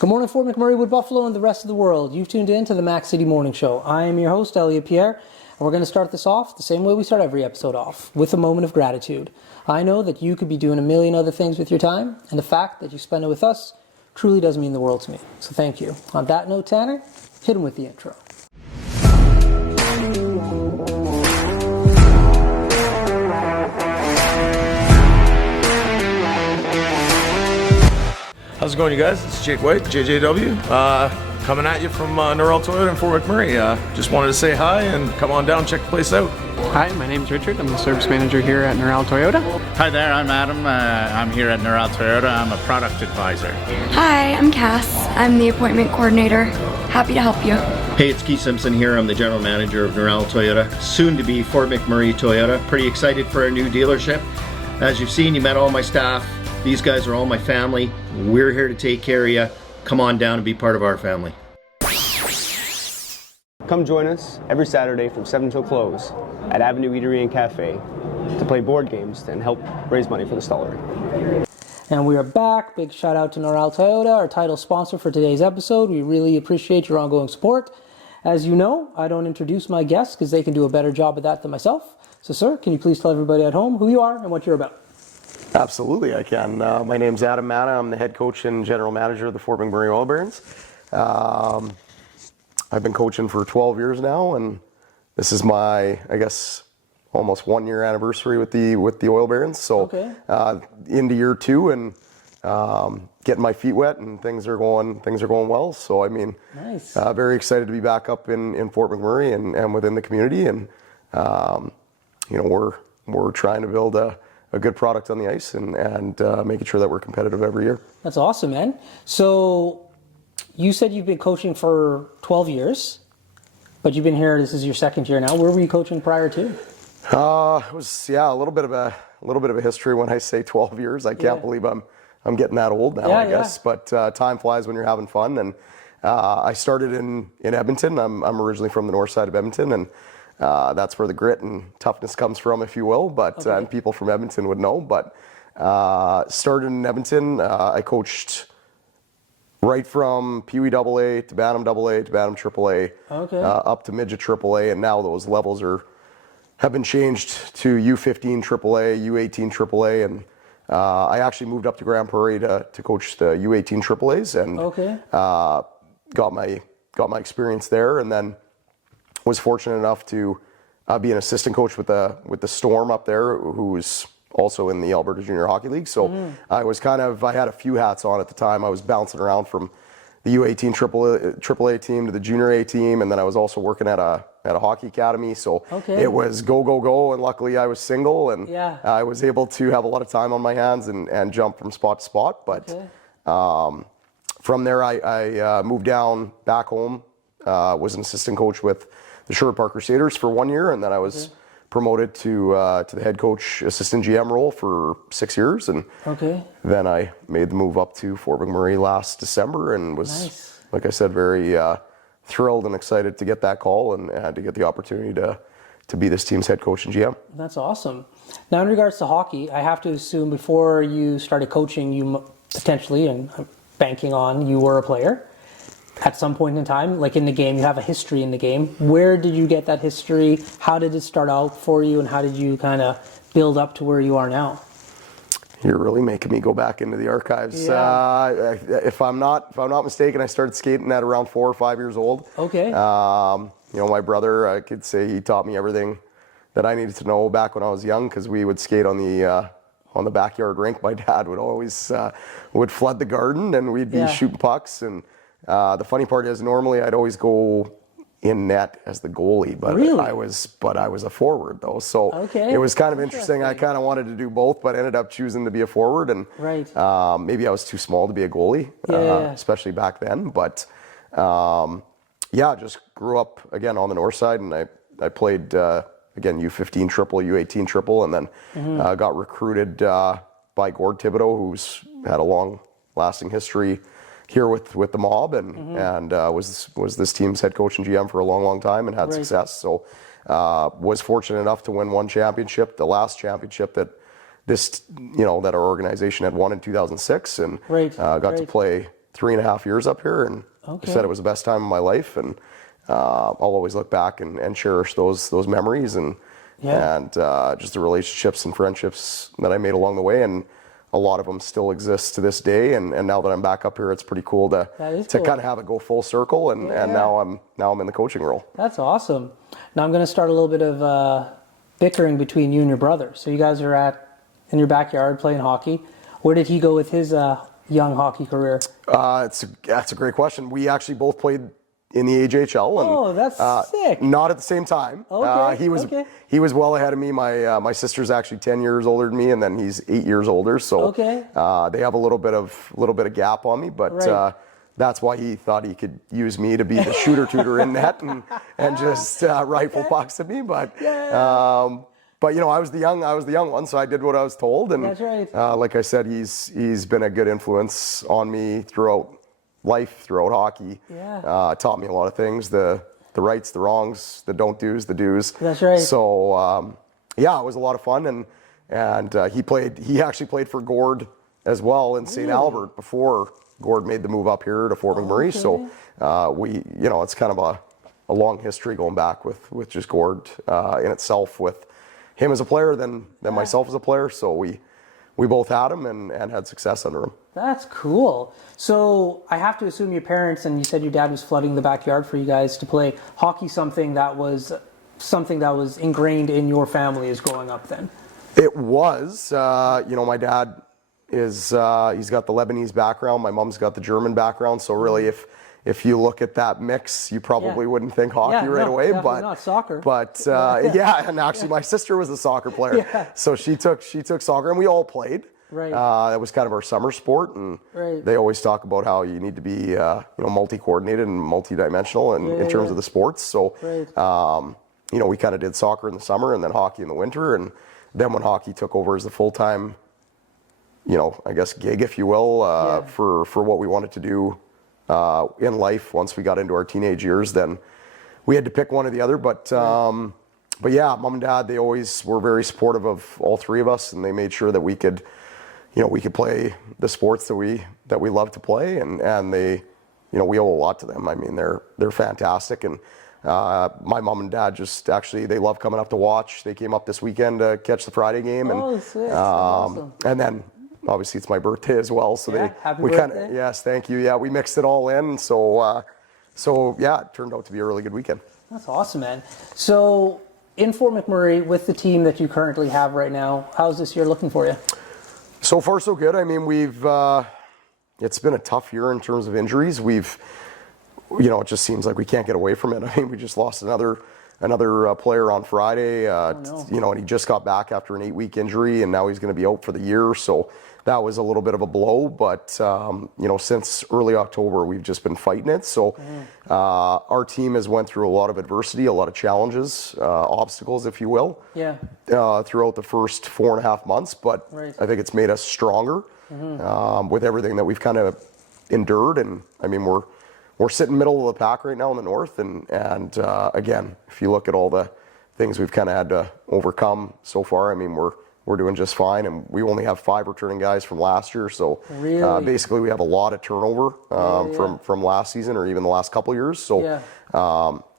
Good morning, Fort McMurray, Wood Buffalo, and the rest of the world. You've tuned in to the Mac City Morning Show. I am your host, Elliot Pierre, and we're going to start this off the same way we start every episode off, with a moment of gratitude. I know that you could be doing a million other things with your time, and the fact that you spend it with us truly does mean the world to me. So thank you. On that note, Tanner, hit him with the intro. How's it going, you guys? It's Jake White, JJW, coming at you from Norrell Toyota in Fort McMurray. Just wanted to say hi and come on down, check the place out. Hi, my name's Richard. I'm the service manager here at Norrell Toyota. Hi there, I'm Adam. I'm here at Norrell Toyota. I'm a product advisor. Hi, I'm Cass. I'm the appointment coordinator. Happy to help you. Hey, it's Keith Simpson here. I'm the general manager of Norrell Toyota, soon to be Fort McMurray Toyota. Pretty excited for our new dealership. As you've seen, you met all my staff. These guys are all my family. We're here to take care of you. Come on down and be part of our family. Come join us every Saturday from 7 till close at Avenue Eatery and Cafe to play board games and help raise money for the Stollery. And we are back. Big shout out to Norrell Toyota, our title sponsor for today's episode. We really appreciate your ongoing support. As you know, I don't introduce my guests because they can do a better job of that than myself. So, sir, can you please tell everybody at home who you are and what you're about? Absolutely, I can. My name's Adam Manah. I'm the head coach and general manager of the Fort McMurray Oil Barons. I've been coaching for 12 years now, and this is my, I guess, almost 1 year anniversary with the Oil Barons. So into year two and getting my feet wet, and things are going well. So I mean, nice. Very excited to be back up in Fort McMurray and within the community, and we're trying to build a good product on the ice and making sure that we're competitive every year. That's awesome, man. So you said you've been coaching for 12 years, but you've been here, this is your second year now. Where were you coaching prior to? It was a little bit of a history when I say 12 years. I can't believe I'm getting that old now, I guess. But time flies when you're having fun. And I started in Edmonton. I'm originally from the north side of Edmonton, and that's where the grit and toughness comes from, if you will, but and people from Edmonton would know. But started in Edmonton. I coached right from Pee Wee AA to Bantam AA to Bantam AAA, up to Midget AAA, and now those levels have been changed to U15 AAA, U18 AAA, and I actually moved up to Grand Prairie to coach the U18 AAAs, and got my experience there, and then was fortunate enough to be an assistant coach with the Storm up there, who's also in the Alberta Junior Hockey League. So I had a few hats on at the time. I was bouncing around from the U18 AAA team to the Junior A team, and then I was also working at a hockey academy. So it was go, and luckily I was single, and I was able to have a lot of time on my hands and jump from spot to spot. But from there I moved down back home, was an assistant coach with the Sherwood Park Crusaders for 1 year, and then I was promoted to the head coach assistant GM role for 6 years, and then I made the move up to Fort McMurray last December, and was like I said, very thrilled and excited to get that call and to get the opportunity to be this team's head coach and GM. That's awesome. Now, in regards to hockey, I have to assume before you started coaching, you potentially, and I'm banking on, you were a player at some point in time, like in the game. You have a history in the game. Where did you get that history? How did it start out for you, and how did you kind of build up to where you are now? You're really making me go back into the archives. If I'm not mistaken, I started skating at around 4 or 5 years old. My brother, I could say he taught me everything that I needed to know back when I was young, because we would skate on the backyard rink. My dad would always would flood the garden, and we'd be shooting pucks. And the funny part is, normally I'd always go in net as the goalie, but I was a forward though. So it was kind of interesting. I kind of wanted to do both, but ended up choosing to be a forward. And maybe I was too small to be a goalie, especially back then. But just grew up again on the north side, and I played again U15 triple, U18 triple, and then got recruited by Gord Thibodeau, who's had a long-lasting history here with the Mob, and was this team's head coach and GM for a long time, and had success. So was fortunate enough to win one championship, the last championship that our organization had won in 2006, and got to play 3.5 years up here, and said it was the best time of my life, and I'll always look back and cherish those memories and just the relationships and friendships that I made along the way, and a lot of them still exist to this day. And now that I'm back up here, it's pretty cool to kind of have it go full circle, and now I'm in the coaching role. That's awesome. Now I'm going to start a little bit of bickering between you and your brother. So you guys are in your backyard playing hockey. Where did he go with his young hockey career? That's a great question. We actually both played in the AJHL. And, that's sick. Not at the same time. Okay. He was well ahead of me. My sister's actually 10 years older than me, and then he's 8 years older. So they have a little bit of gap on me, but that's why he thought he could use me to be the shooter tutor in net and just rifle pucks at me. But but I was the young one, so I did what I was told. And that's right. like I said, he's been a good influence on me throughout life, throughout hockey. Taught me a lot of things, the rights, the wrongs, the don't do's, the do's. That's right. So it was a lot of fun, and he actually played for Gord as well in St. Albert before Gord made the move up here to Fort McMurray. So it's kind of a long history going back with just Gord in itself, with him as a player, then myself as a player. So we both had him and had success under him. That's cool. So I have to assume your parents, and you said your dad was flooding the backyard for you guys to play hockey, something that was ingrained in your family as growing up then. It was. My dad he's got the Lebanese background. My mom's got the German background. So really, if you look at that mix, you probably wouldn't think hockey right away, but not soccer. But and actually my sister was a soccer player, so she took soccer, and we all played. Right. That was kind of our summer sport, and they always talk about how you need to be multi-coordinated and multi-dimensional in terms of the sports. So we kind of did soccer in the summer and then hockey in the winter, and then when hockey took over as the full-time, I guess gig, if you will, for what we wanted to do in life once we got into our teenage years, then we had to pick one or the other. But mom and dad, they always were very supportive of all three of us, and they made sure that we could play the sports that we love to play, and they, we owe a lot to them. I mean, they're fantastic, and my mom and dad they love coming up to watch. They came up this weekend to catch the Friday game, and sick. Awesome. And then obviously it's my birthday as well, so happy birthday. Yes, thank you. Yeah, we mixed it all in, so it turned out to be a really good weekend. That's awesome, man. So in Fort McMurray, with the team that you currently have right now, how's this year looking for you? So far, so good. I mean, it's been a tough year in terms of injuries. It just seems like we can't get away from it. I mean, we just lost another player on Friday, and he just got back after an 8-week injury, and now he's going to be out for the year. So that was a little bit of a blow, but since early October, we've just been fighting it. So our team has went through a lot of adversity, a lot of challenges, obstacles, if you will, throughout the first 4.5 months. But I think it's made us stronger with everything that we've kind of endured. And I mean, we're sitting middle of the pack right now in the north, and again, if you look at all the things we've kind of had to overcome so far, I mean, we're doing just fine, and we only have 5 returning guys from last year. So basically, we have a lot of turnover from last season or even the last couple of years. So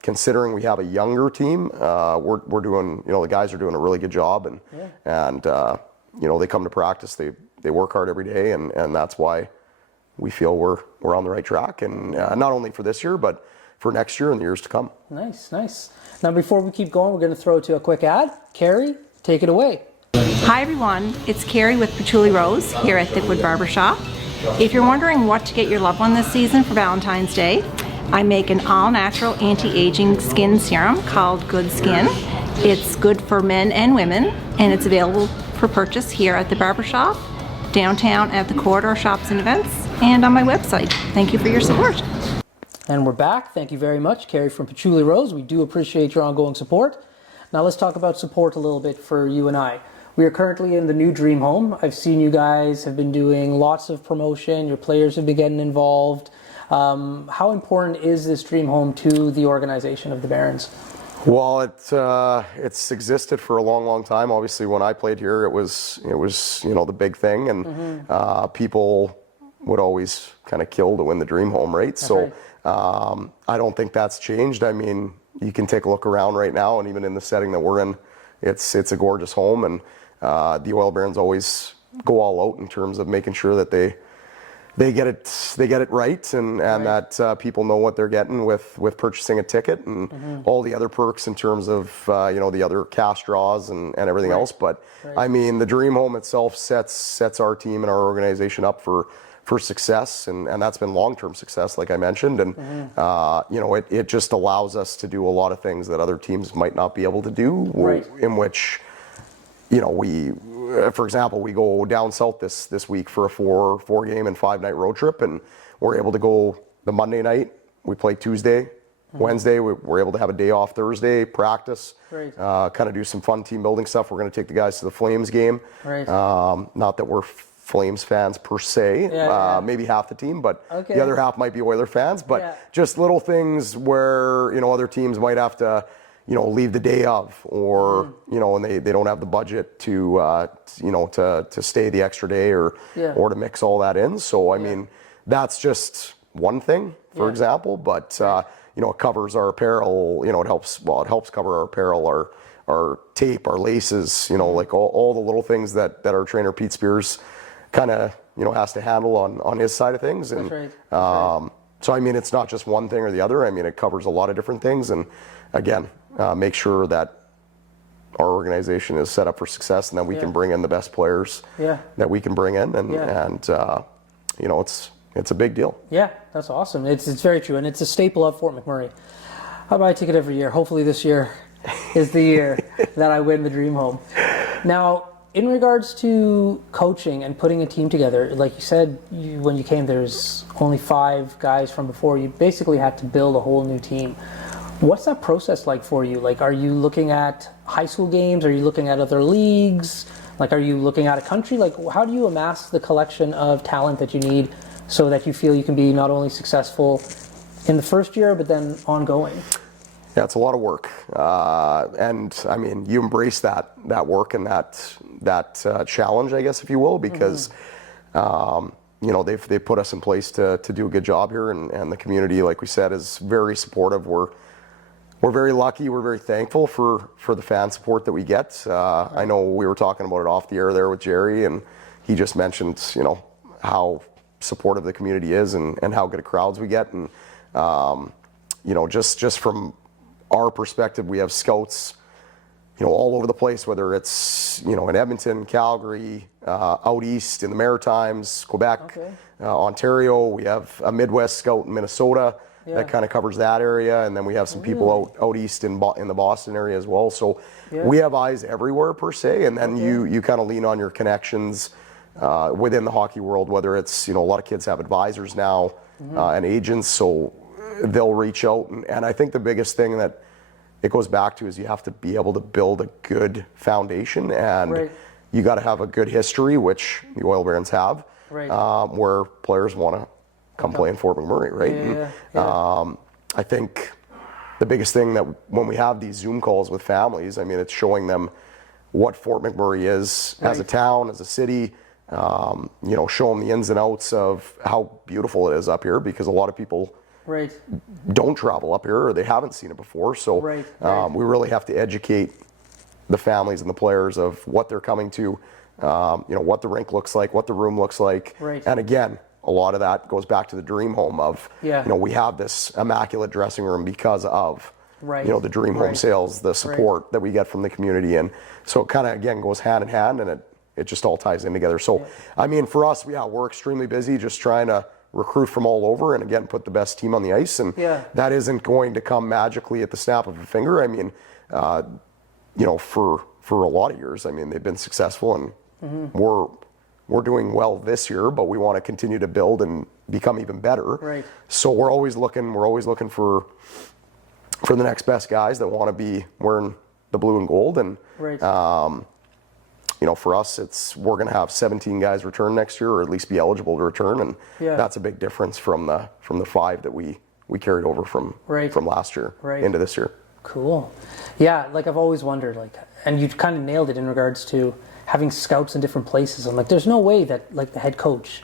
considering we have a younger team, we're doing, the guys are doing a really good job, and they come to practice, they work hard every day, and that's why we feel we're on the right track, and not only for this year, but for next year and the years to come. Nice. Now, before we keep going, we're going to throw to a quick ad. Carrie, take it away. Hi everyone, it's Carrie with Patchouli Rose here at Thickwood Barbershop. If you're wondering what to get your loved one this season for Valentine's Day, I make an all-natural anti-aging skin serum called Good Skin. It's good for men and women, and it's available for purchase here at the Barbershop, downtown at the Corridor Shops and Events, and on my website. Thank you for your support. And we're back. Thank you very much, Carrie from Patchouli Rose. We do appreciate your ongoing support. Now let's talk about support a little bit for you and I. We are currently in the new Dream Home. I've seen you guys have been doing lots of promotion. Your players have been getting involved. How important is this Dream Home to the organization of the Barons? Well, it's existed for a long, long time. Obviously, when I played here, it was the big thing, and people would always kind of kill to win the dream home, right? That's so right. I don't think that's changed. I mean, you can take a look around right now, and even in the setting that we're in, it's a gorgeous home, and the Oil Barons always go all out in terms of making sure that they get it right, and that people know what they're getting with purchasing a ticket, and all the other perks in terms of the other cash draws and everything else. But I mean, the dream home itself sets our team and our organization up for success, and that's been long-term success, like I mentioned, and it just allows us to do a lot of things that other teams might not be able to do. In which, we, for example, we go down south this week for a four game and 5-night road trip, and we're able to go the Monday night. We play Tuesday, Wednesday. We're able to have a day off Thursday, practice, kind of do some fun team building stuff. We're going to take the guys to the Flames game. Not that we're Flames fans per se, maybe half the team, but the other half might be Oiler fans. But just little things where other teams might have to leave the day of, or and they don't have the budget to to stay the extra day, or to mix all that in. So I mean, that's just one thing, for example. But it covers our apparel. It helps cover our apparel, our tape, our laces. Like all the little things that our trainer Pete Spears kind of has to handle on his side of things. And so I mean, it's not just one thing or the other. I mean, it covers a lot of different things, and again, make sure that our organization is set up for success, and that we can bring in the best players that we can bring in, and it's a big deal. Yeah, that's awesome. It's very true, and it's a staple of Fort McMurray. I buy a ticket every year. Hopefully this year is the year that I win the dream home. Now, in regards to coaching and putting a team together, like you said, when you came, there's only 5 guys from before. You basically had to build a whole new team. What's that process like for you? Like, are you looking at high school games? Are you looking at other leagues? Like, are you looking at a country? Like, how do you amass the collection of talent that you need so that you feel you can be not only successful in the first year, but then ongoing? Yeah, it's a lot of work, and I mean, you embrace that work and that challenge, I guess, if you will, because they've put us in place to do a good job here, and the community, like we said, is very supportive. We're very lucky. We're very thankful for the fan support that we get. I know we were talking about it off the air there with Jerry, and he just mentioned how supportive the community is, and how good of crowds we get, and just from our perspective, we have scouts, all over the place, whether it's, in Edmonton, Calgary, out east in the Maritimes, Quebec, Ontario. We have a Midwest scout in Minnesota that kind of covers that area. And then we have some people out east in the Boston area as well. So we have eyes everywhere per se. And then you kind of lean on your connections within the hockey world, whether it's, a lot of kids have advisors now and agents. So they'll reach out, and I think the biggest thing that it goes back to is you have to be able to build a good foundation, and you got to have a good history, which the Oil Barons have, where players want to come play in Fort McMurray, right? I think the biggest thing that when we have these Zoom calls with families, I mean, it's showing them what Fort McMurray is as a town, as a city, show them the ins and outs of how beautiful it is up here, because a lot of people don't travel up here, or they haven't seen it before. So we really have to educate the families and the players of what they're coming to, what the rink looks like, what the room looks like. And again, a lot of that goes back to the dream home of, we have this immaculate dressing room because of, the dream home sales, the support that we get from the community. And so it kind of, again, goes hand in hand, and it just all ties in together. So, I mean, for us, we're extremely busy just trying to recruit from all over, and again, put the best team on the ice, and that isn't going to come magically at the snap of a finger. I mean, for a lot of years, I mean, they've been successful, and we're doing well this year, but we want to continue to build and become even better. So we're always looking for the next best guys that want to be wearing the blue and gold, and for us, we're going to have 17 guys return next year, or at least be eligible to return, and that's a big difference from the 5 that we carried over from last year into this year. Cool. Yeah, like I've always wondered, and you kind of nailed it in regards to having scouts in different places. I'm like, there's no way that the head coach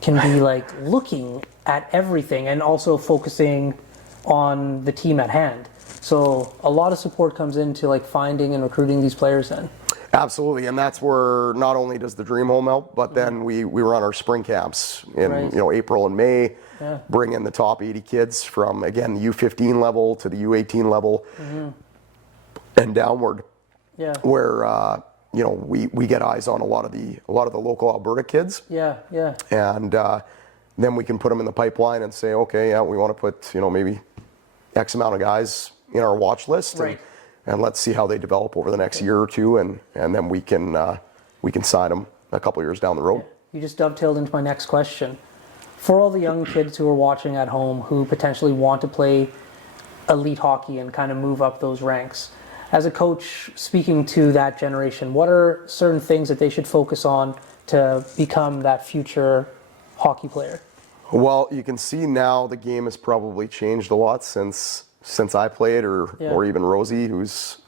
can be like looking at everything and also focusing on the team at hand. So a lot of support comes into like finding and recruiting these players then. Absolutely, and that's where not only does the Dream Home help, but then we run our spring camps in April and May, bring in the top 80 kids from, again, the U15 level to the U18 level and downward, where we get eyes on a lot of the local Alberta kids. And then we can put them in the pipeline and say, okay, we want to put maybe X amount of guys in our watch list, and let's see how they develop over the next year or two, and then we can sign them a couple years down the road. You just dovetailed into my next question. For all the young kids who are watching at home who potentially want to play elite hockey and kind of move up those ranks, as a coach speaking to that generation, what are certain things that they should focus on to become that future hockey player? Well, you can see now the game has probably changed a lot since I played, or even Rosie, who's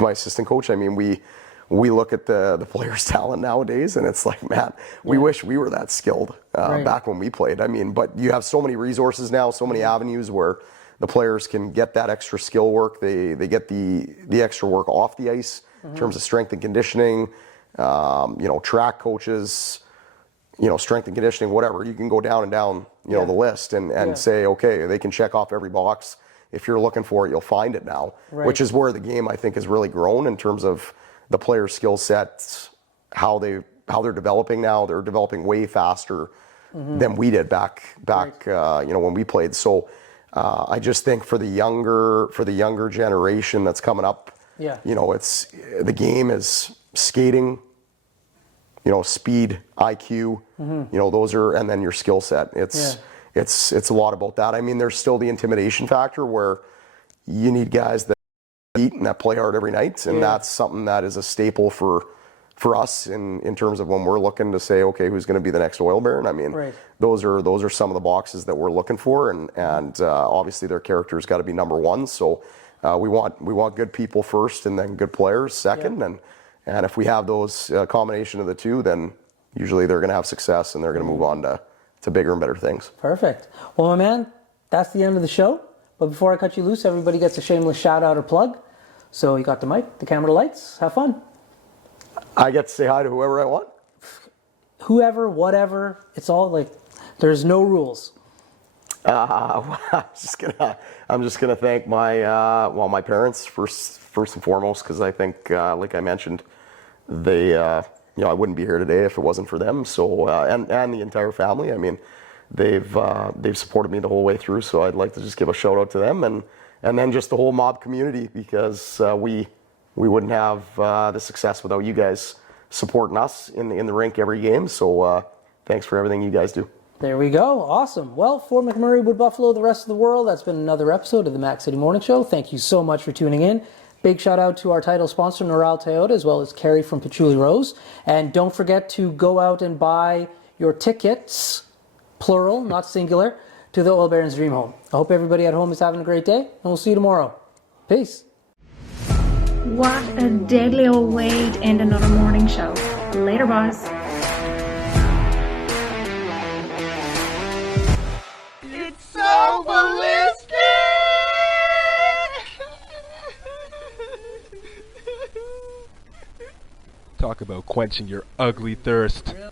my assistant coach. I mean, we look at the players' talent nowadays, and it's like, man, we wish we were that skilled back when we played. I mean, but you have so many resources now, so many avenues where the players can get that extra skill work. They get the extra work off the ice in terms of strength and conditioning, track coaches, strength and conditioning, whatever. You can go down and down, the list and say, okay, they can check off every box. If you're looking for it, you'll find it now, which is where the game, I think, has really grown in terms of the player skill sets, how they're developing now. They're developing way faster than we did back when we played. So I just think for the younger generation that's coming up, it's the game is skating, speed, IQ, those are, and then your skill set. It's a lot about that. I mean, there's still the intimidation factor where you need guys that eat and that play hard every night, and that's something that is a staple for us in terms of when we're looking to say, okay, who's going to be the next oil baron. I mean, those are some of the boxes that we're looking for, and obviously their character's got to be number one. So we want good people first, and then good players second, and if we have those combination of the two, then usually they're going to have success and they're going to move on to bigger and better things. Perfect. Well, my man, that's the end of the show. But before I cut you loose, everybody gets a shameless shout out or plug. So you got the mic, the camera, the lights. Have fun. I get to say hi to whoever I want. Whoever, whatever. It's all like, there's no rules. I'm just gonna thank my parents first and foremost, because I think, like I mentioned, they I wouldn't be here today if it wasn't for them. So and the entire family. I mean, they've supported me the whole way through. So I'd like to just give a shout out to them, and then just the whole mob community, because we wouldn't have the success without you guys supporting us in the rink every game. So thanks for everything you guys do. There we go. Awesome. Well, for McMurray, Wood Buffalo, the rest of the world, that's been another episode of the Mac City Morning Show. Thank you so much for tuning in. Big shout out to our title sponsor, Noral Toyota, as well as Carrie from Patchouli Rose. And don't forget to go out and buy your tickets, plural, not singular, to the Oil Baron's Dream Home. I hope everybody at home is having a great day, and we'll see you tomorrow. Peace. What a deadly old way to end another morning show. Later, boss. It's so ballistic! Talk about quenching your ugly thirst.